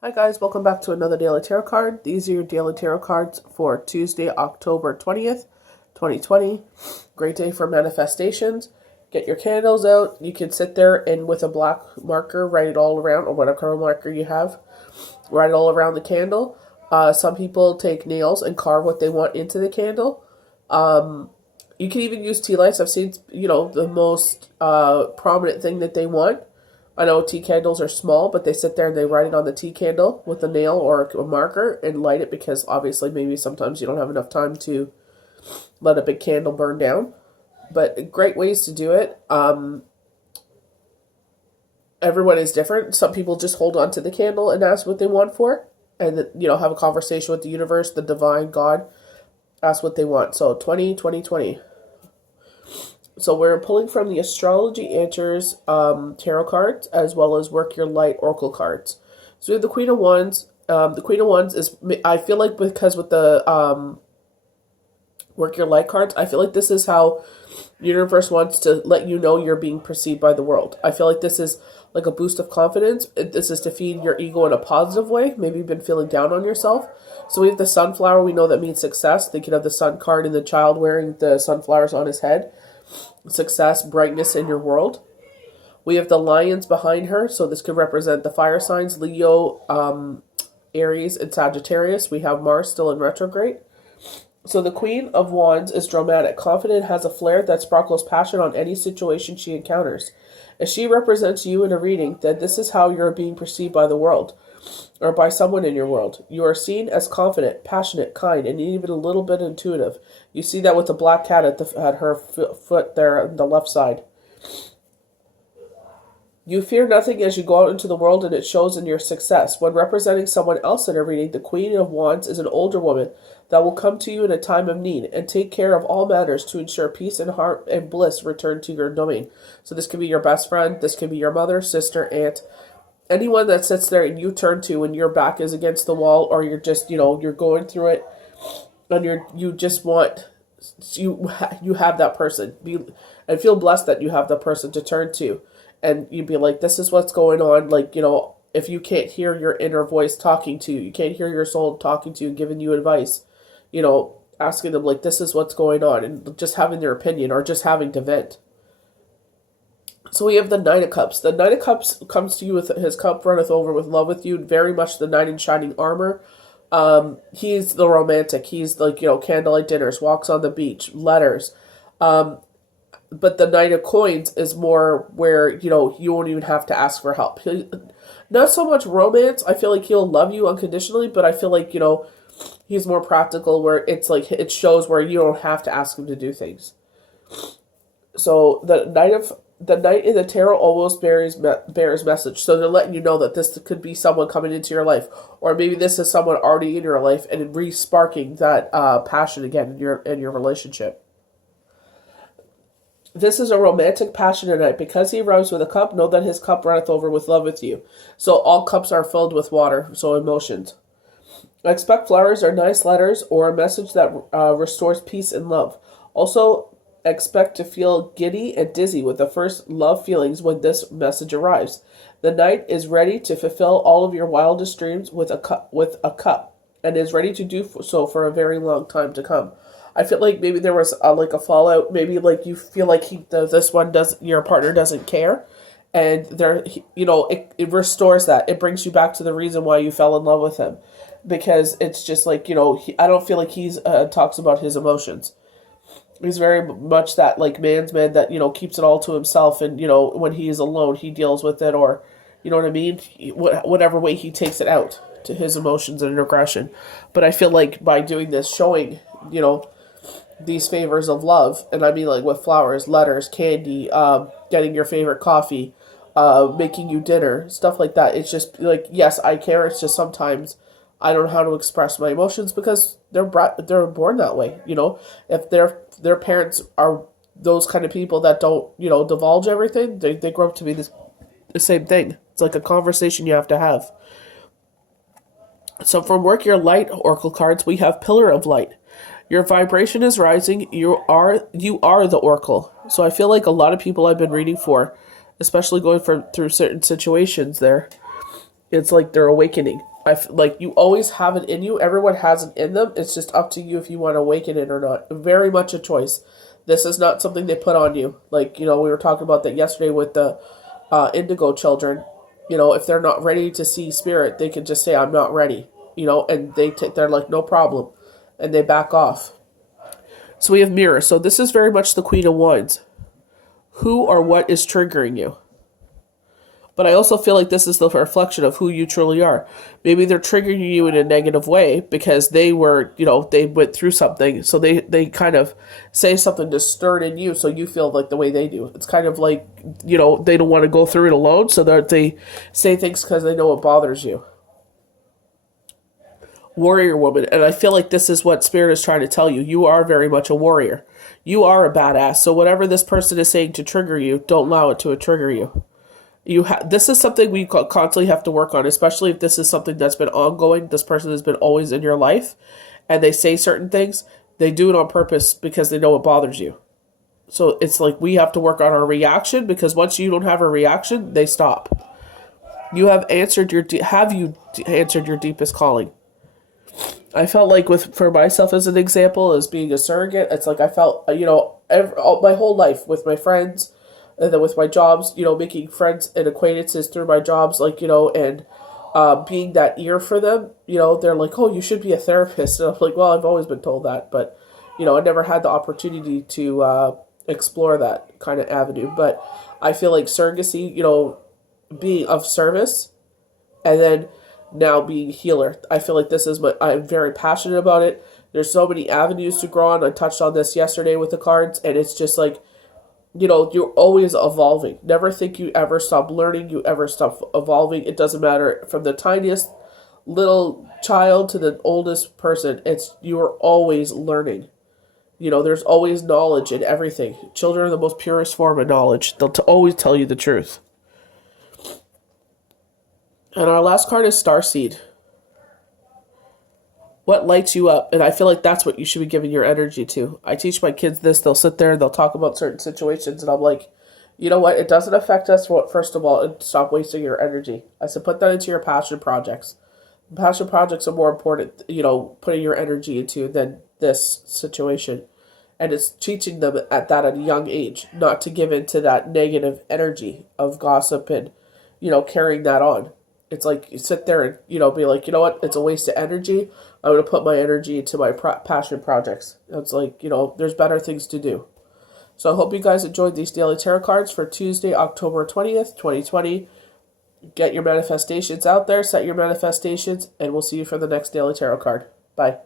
Hi guys, welcome back to another Daily Tarot card. These are your Daily Tarot cards for Tuesday, October 20th, 2020. Great day for manifestations. Get your candles out. You can sit there and with a black marker, write it all around, or whatever color marker you have. Write it all around the candle. Some people take nails and carve what they want into the candle. You can even use tea lights. I've seen, the most prominent thing that they want. I know tea candles are small, but they sit there and they write it on the tea candle with a nail or a marker and light it because obviously maybe sometimes you don't have enough time to let a big candle burn down. But great ways to do it. Everyone is different. Some people just hold on to the candle and ask what they want for, and have a conversation with the universe, the divine, God, ask what they want. So 20. So we're pulling from the Astrology Answers tarot cards as well as Work Your Light Oracle cards. So we have the Queen of Wands. The Queen of Wands is, I feel like because with the Work Your Light cards, I feel like this is how the universe wants to let you know you're being perceived by the world. I feel like this is like a boost of confidence. This is to feed your ego in a positive way. Maybe you've been feeling down on yourself. So we have the sunflower. We know that means success. Thinking of the sun card and the child wearing the sunflowers on his head. Success, brightness in your world. We have the lions behind her, so this could represent the fire signs, Leo, Aries, and Sagittarius. We have Mars still in retrograde. So the Queen of Wands is dramatic, confident, has a flair that sparkles passion on any situation she encounters. If she represents you in a reading, then this is how you're being perceived by the world, or by someone in your world. You are seen as confident, passionate, kind, and even a little bit intuitive. You see that with the black cat at her foot there on the left side. You fear nothing as you go out into the world, and it shows in your success. When representing someone else in a reading, the Queen of Wands is an older woman that will come to you in a time of need and take care of all matters to ensure peace and heart and bliss return to your domain. So this could be your best friend, this could be your mother, sister, aunt, anyone that sits there and you turn to when your back is against the wall, or you're just, you're going through it and you just want, you have that person. And feel blessed that you have that person to turn to. And you'd be like, this is what's going on. Like, if you can't hear your inner voice talking to you, you can't hear your soul talking to you, giving you advice, asking them like, this is what's going on, and just having their opinion or just having to vent. So we have the Knight of Cups. The Knight of Cups comes to you with his cup runneth over with love with you. Very much the knight in shining armor. He's the romantic. He's like, candlelight dinners, walks on the beach, letters. But the Knight of Coins is more where, you won't even have to ask for help. Not so much romance. I feel like he'll love you unconditionally, but I feel like, he's more practical where it's like, it shows where you don't have to ask him to do things. So the Knight in the tarot almost bears message. So they're letting you know that this could be someone coming into your life, or maybe this is someone already in your life and re-sparking that passion again in your relationship. This is a romantic, passionate night. Because he arrives with a cup, know that his cup runneth over with love with you. So all cups are filled with water, so emotions. Expect flowers or nice letters or a message that restores peace and love. Also, expect to feel giddy and dizzy with the first love feelings when this message arrives. The knight is ready to fulfill all of your wildest dreams with a cup, and is ready to do so for a very long time to come. I feel like maybe there was like a fallout. Maybe like you feel like your partner doesn't care, and it restores that. It brings you back to the reason why you fell in love with him, because it's just like I don't feel like he's talks about his emotions. He's very much that like man's man that keeps it all to himself, and when he is alone he deals with it, or you know what I mean, whatever way he takes it out to his emotions and aggression. But I feel like by doing this, showing these favors of love, and I mean like with flowers, letters, candy, getting your favorite coffee, making you dinner, stuff like that. It's just like, yes, I care. It's just sometimes I don't know how to express my emotions because they're born that way. If their parents are those kind of people that don't divulge everything, they grow up to be the same thing. It's like a conversation you have to have. So from Work Your Light Oracle cards, we have Pillar of Light. Your vibration is rising. You are the Oracle. So I feel like a lot of people I've been reading for, especially going through certain situations there, It's like they're awakening. Like you always have it in you. Everyone has it in them. It's just up to you if you want to awaken it or not. Very much a choice. This is not something they put on you. Like, we were talking about that yesterday with the indigo children. If they're not ready to see spirit, they can just say, I'm not ready. And they're like, no problem. And they back off. So we have mirror. So this is very much the Queen of Wands. Who or what is triggering you? But I also feel like this is the reflection of who you truly are. Maybe they're triggering you in a negative way because they were, they went through something. So they kind of say something to stir it in you so you feel like the way they do. It's kind of like, they don't want to go through it alone. So that they say things because they know it bothers you. Warrior woman. And I feel like this is what Spirit is trying to tell you. You are very much a warrior. You are a badass. So whatever this person is saying to trigger you, don't allow it to trigger you. This is something we constantly have to work on, especially if this is something that's been ongoing. This person has been always in your life, and they say certain things. They do it on purpose because they know it bothers you. So it's like we have to work on our reaction, because once you don't have a reaction, they stop. You have answered your answered your deepest calling. I felt like for myself as an example, as being a surrogate, it's like I felt my whole life with my friends. And then with my jobs, making friends and acquaintances through my jobs, and being that ear for them, they're like, oh, you should be a therapist. And I'm like, well, I've always been told that. But, I never had the opportunity to explore that kind of avenue. But I feel like surrogacy, being of service, and then now being a healer. I feel like I'm very passionate about it. There's so many avenues to grow on. I touched on this yesterday with the cards, and it's just like, you're always evolving. Never think you ever stop learning, you ever stop evolving. It doesn't matter from the tiniest little child to the oldest person. You're always learning. There's always knowledge in everything. Children are the most purest form of knowledge. They'll always tell you the truth. And our last card is Starseed. What lights you up? And I feel like that's what you should be giving your energy to. I teach my kids this. They'll sit there and they'll talk about certain situations. And I'm like, you know what? It doesn't affect us. First of all, and stop wasting your energy. I said, put that into your passion projects. Passion projects are more important, putting your energy into than this situation. And it's teaching them at a young age not to give into that negative energy of gossip and, carrying that on. It's like you sit there and, be like, you know what? It's a waste of energy. I'm going to put my energy into my passion projects. It's like, there's better things to do. So I hope you guys enjoyed these daily tarot cards for Tuesday, October 20th, 2020. Get your manifestations out there, set your manifestations, and we'll see you for the next daily tarot card. Bye.